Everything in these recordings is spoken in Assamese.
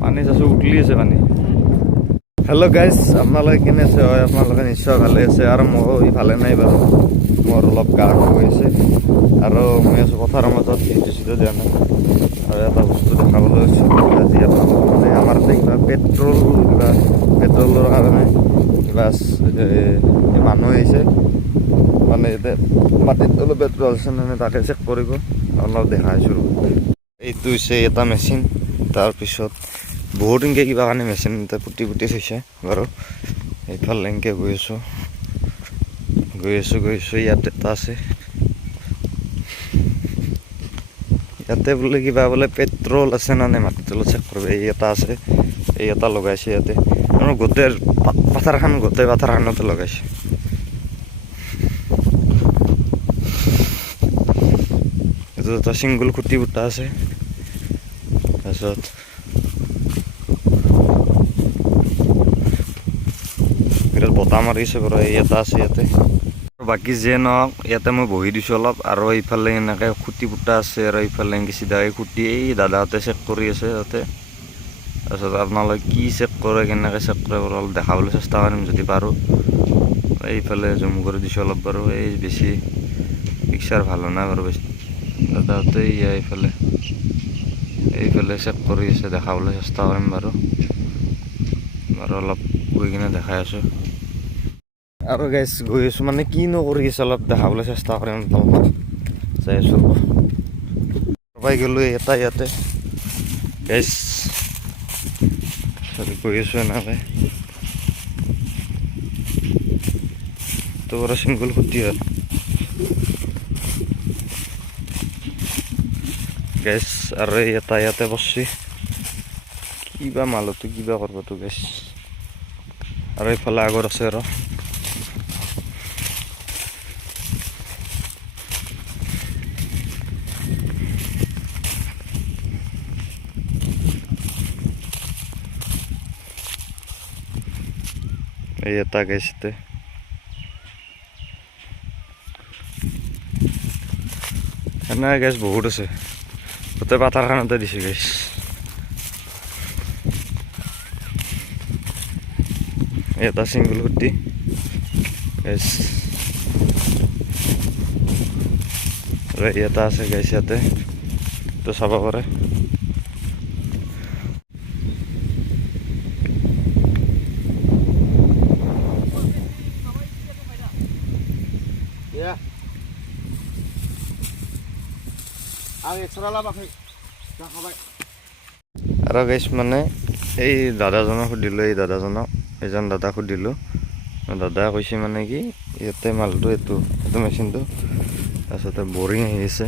পানী চাইছোঁ উতলি আছে পানী। হেল্ল' গাইজ, আপোনালোকে কেনে আছে? হয়, আপোনালোকে নিশ্চয় ভালে আছে আৰু ময়ো ভালে নাই বাৰু। মোৰ অলপ গা হৈ আছে আৰু মই আছোঁ পথাৰৰ মাজত, ভিডিঅ' চিডিঅ' দিয়া নাই। আৰু এটা বস্তু দেখাবলৈ আজি মানে আমাৰ কিবা পেট্ৰলৰ কাৰণে কিবা মানুহ আহিছে, মানে এতিয়া মাটিত অলপ পেট্ৰল আছে নে তাকে চেক কৰিব, অলপ দেখাইছোঁ। এইটো হৈছে এটা মেচিন, তাৰপিছত বহুত এনেকৈ কিবা কাৰণে মেচিন এটা পুতি থৈছে বাৰু। এইফালে এনেকৈ গৈ আছোঁ, ইয়াত এটা আছে। ইয়াতে বোলে কিবা বোলে পেট্ৰল আছে নে নাই মাটিত তলত চেক কৰিব। এই এটা আছে, এই এটা লগাইছে ইয়াতে। গোটেই পাথাৰখনতে লগাইছে। এইটো এটা চিংগুল খুঁটি পুতা আছে। তাৰপিছত বিৰাট বতাহ মাৰিছে বাৰু। এই এটা আছে ইয়াতে। বাকী যে নহওক, ইয়াতে মই বহি দিছোঁ অলপ, আৰু এইফালে এনেকৈ খুঁটি পুতা আছে, আৰু এইফালে এনেকৈ চিধাকৈ খুঁটি এই দাদাহঁতে চেক কৰি আছে তাতে। তাৰপিছত আপোনালোকে কি চেক কৰে, কেনেকৈ চেক কৰে বাৰু অলপ দেখাবলৈ চেষ্টা কৰিম যদি পাৰোঁ। এইফালে জুম কৰি দিছোঁ অলপ বাৰু, এই বেছি পিকচাৰ ভাল হোৱা নাই বাৰু বেছি। দাদাহঁতে এইফালে চেক কৰি আছে, দেখাবলৈ চেষ্টা কৰিম বাৰু। অলপ গৈ কিনে দেখাই আছোঁ। আৰু গাইজ গৈ আছোঁ, মানে কিনো কৰি আছে অলপ দেখাবলৈ চেষ্টা কৰিম আপোনালোকক। চাই আছোঁ পাই গ'লোঁ এটা ইয়াতে গাইজ, গৈ আছোঁ এনেকৈ। তো পৰা চিংগুল খুঁটি হয় গেছ, আৰু এটা ইয়াতে বসছি কিবা মালতো কিবা কৰবো গেছ। আৰু এইফালে আগত আছে আৰু এই এটা গেছতে এনে গেছ বহুত আছে, গোটেই পাথাৰখনতে দিছে গেছ। এটা চিংগুল খুঁটি গেছ, এটা আছে গেছ ইয়াতে, তো চাব পাৰে। আৰু গেছ মানে এই দাদাজনক সুধিলোঁ, এইজন দাদাক সুধিলোঁ। দাদাই কৈছে মানে কি ইয়াতে মালটো এইটো মেচিনটো, তাৰপিছতে বৰিং আহি আছে।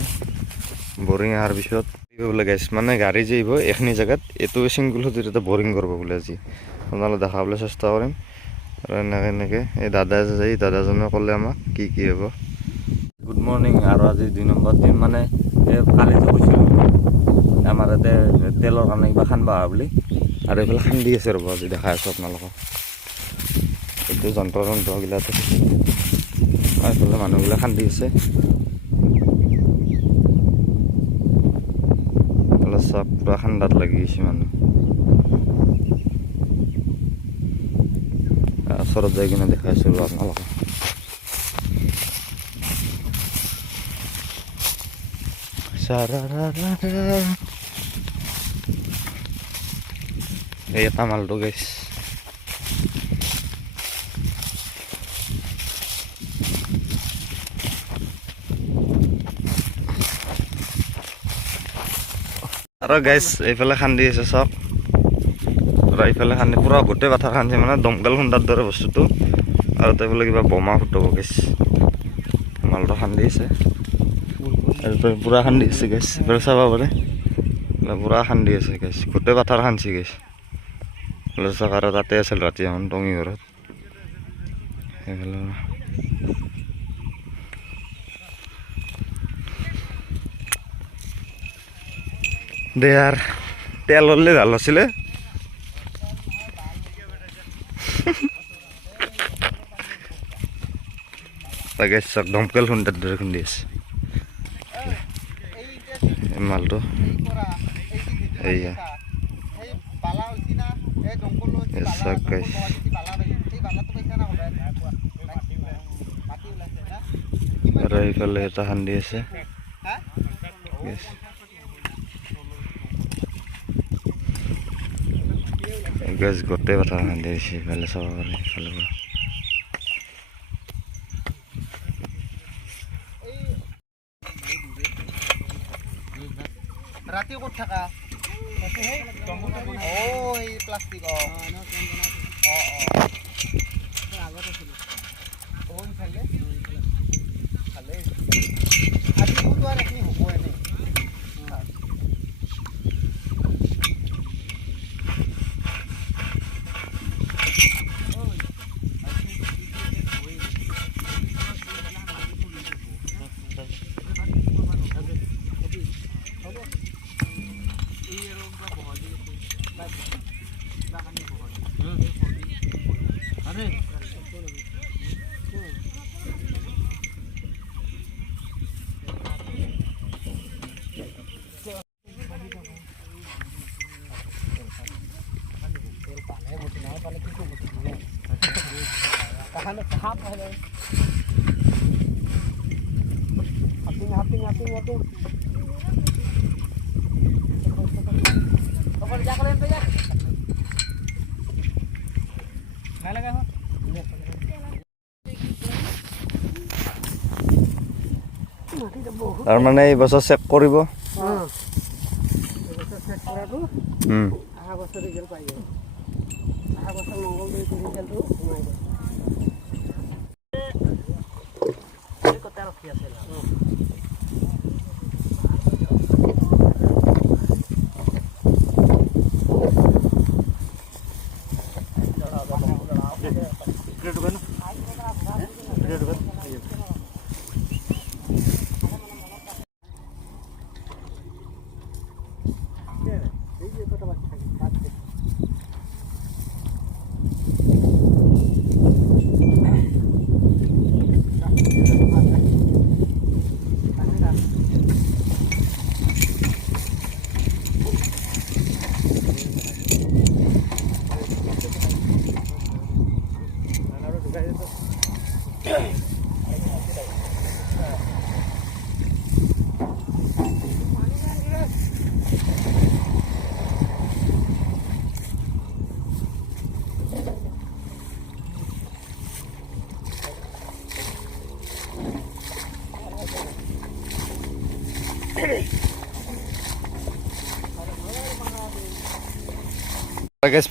বৰিং অহাৰ পিছত বোলে গেছ মানে গাড়ী যে আহিব এইখিনি জেগাত এইটো চিংগুল খুঁটিত এটা বৰিং কৰিব বোলে। আজি আপোনালোকে দেখাবলৈ চেষ্টা কৰিম। আৰু এনেকৈ এই দাদাজনে ক'লে আমাক কি হ'ব। Good morning. আৰু আজি 2 নম্বৰ দিন, মানে কালিতো কৈছিলোঁ আমাৰ ইয়াতে তেলৰ কাৰণে কিবা খান্দিব বুলি, আৰু এইফালে খান্দি আছে ৰ'ব। আজি দেখাই আছোঁ আপোনালোকক, এইটো যন্ত্ৰগিলাতে এইফালে মানুহবিলাক খান্দি আছে। চব পুৰা খান্দাত লাগি গৈছে মানুহ। ওচৰত যাই কিনে দেখাইছোঁ আপোনালোকক। এই এটা মালটো গেছ। আৰু গেছ এইফালে খান্দি আছে চব, আৰু এইফালে খান্দি পুৰা গোটেই পাথাৰ খান্দি, মানে দমকল খুন্দাৰ দৰে বস্তুটো। আৰু তাই বোলে কিবা বোমা ফুটাব গেছ, মালটো খান্দি আছে পুৰা খান্দি আছে গেছ। এইফালে চাব পাৰে পুৰা খান্দি আছে গেছ, গোটেই পাথাৰ খান্দিছে গেছ। চাওক, আৰু তাতে আছিল ৰাতি এখন টঙি ঘৰত। সেইফালে দে আৰ তেল হলে ভাল আছিলে। তাকে চক দমকল খুন্দাৰ দৰে খুন্দি আছে। এই মালটো এইয়া চাওক গাইছ আৰু এইফালে এটা খান্দি আছে গছ গোটেই কথা খান্দি দিছে ইফালে চাব পাৰে ইফালে পৰা ৰাতি ক'ত থাকা এই প্লাষ্টিক আগত আছিলোঁ ভালে আজিতো আৰু এইখিনি হ'ব এনেই তাৰ মানে এই বছৰ চেক কৰিব অহা বছৰ ৰিজাল্ট পাই যাব অহা বছৰ মংগলদৈ ৰিজাল্টটো সোমাই যাব কটা ৰখি আছে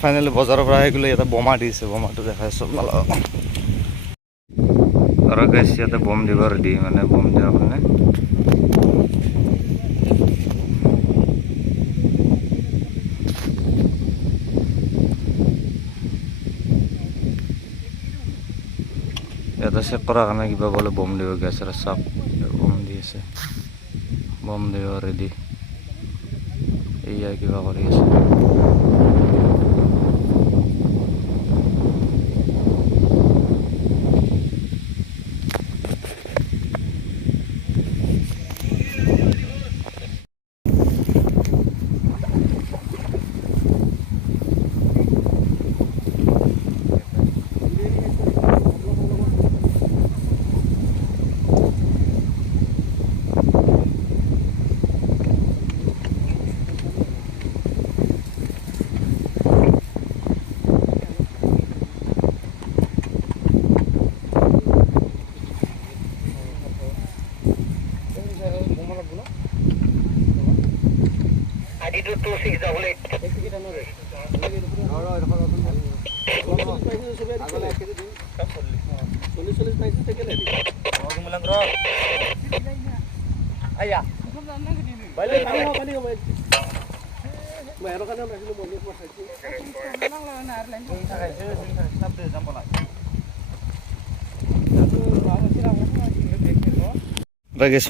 ফাইনেলি বজাৰৰ পৰা আহি গ'লে ইয়াতে বোমা দিছে বোমাটো দেখাইছোঁ আৰু গাইছ ইয়াতে বম দিব ৰেডি মানে বম দিয়াৰ কাৰণে ইয়াতে চেক কৰাৰ কাৰণে কিবা বোলে বম দিব গেছৰ চাপ বম দি আছে বম দিব ৰেডি এয়া কিবা কৰি আছে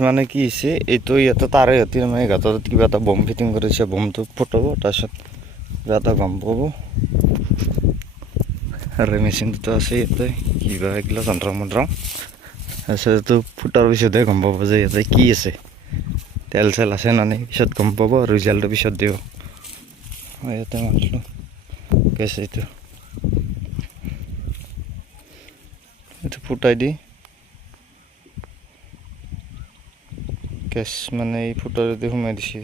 মানে কি হৈছে এইটো ইয়াতে তাৰে সিহঁতি মানে গাঁতত কিবা এটা বম ফিটিং কৰিছে বমটো ফুটাব তাৰপিছত কিবা এটা গম পাব আৰু মেচিনটো আছে ইয়াতে কিবা এইগিলা যন্ত্ৰ মন্ত্ৰ তাৰপিছত এইটো ফুটাৰ পিছতহে গম পাব যে ইয়াতে কি আছে তেল চেল আছে না নাই পিছত গম পাব, ৰিজাল্টটো পিছত দিব। ইয়াতে মাৰিলোঁ গেছ এইটো ফুটাই দি গেছ মানে এই ফুটাৰেদি সোমাই দিছে,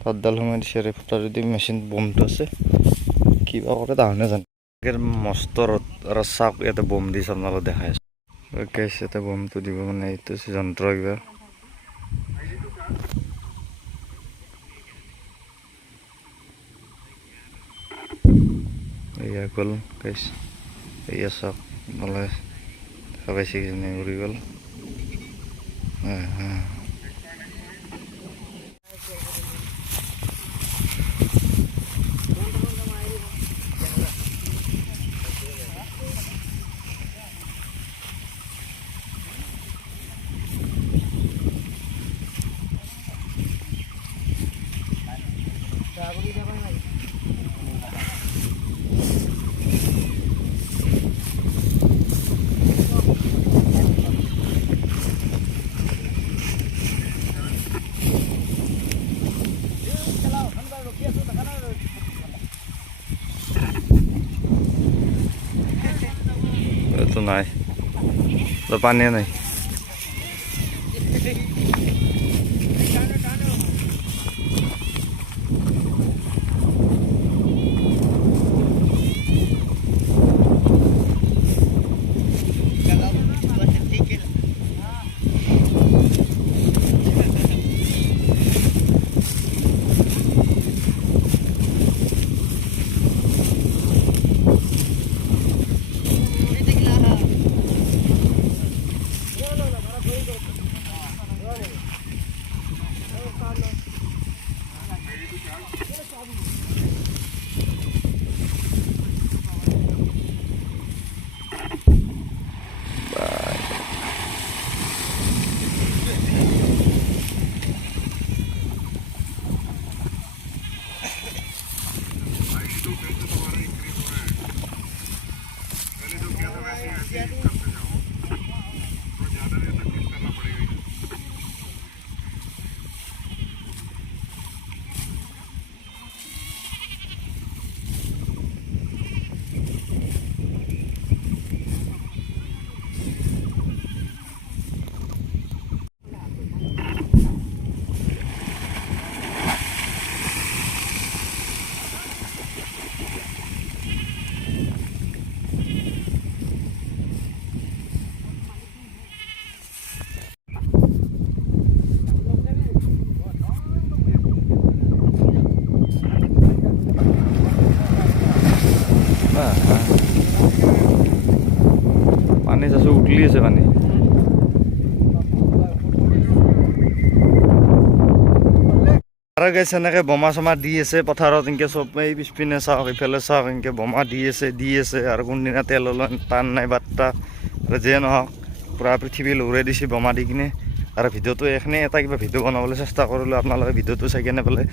তাঁৰডাল সোমাই দিছে আৰু ফুটাৰেদি মেচিন বমটো আছে, কিবা কৰে তাহনে জানে। মস্ত চাওক ইয়াতে বম দিছে, আপোনালোকে দেখাই আছে গেছ। ইয়াতে বমটো দিব মানে এইটো যন্ত্ৰ কিবা এয়া গ'ল গেছ। এয়া চাওক নহ'লে দেখা পাইছে কিজানি উৰি গ'ল। তো নাই, তো পানীয়ে নাই। পানী চাইছোঁ উতলি আছে পানী। আৰু গেছ এনেকৈ বোমা চমা দি আছে পথাৰত, এনেকৈ চব এই পিছপিনে চাওক, ইফালে চাওক, এনেকৈ বোমা দি আছে আৰু কোনদিনা তেল ওলোৱা টান নাই বাৰ্তা আৰু যিয়ে নহওক পূৰা পৃথিৱী লৰাই দিছে বোমা দি কিনে। আৰু ভিডিঅ'টো এইখিনি এটা কিবা ভিডিঅ' বনাবলৈ চেষ্টা কৰিলোঁ, আপোনালোকে ভিডিঅ'টো চাই কিনে পেলাই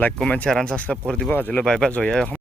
like comment share and subscribe কৰি দিব। আজিলৈ বাই বাই, জয় আই অসম।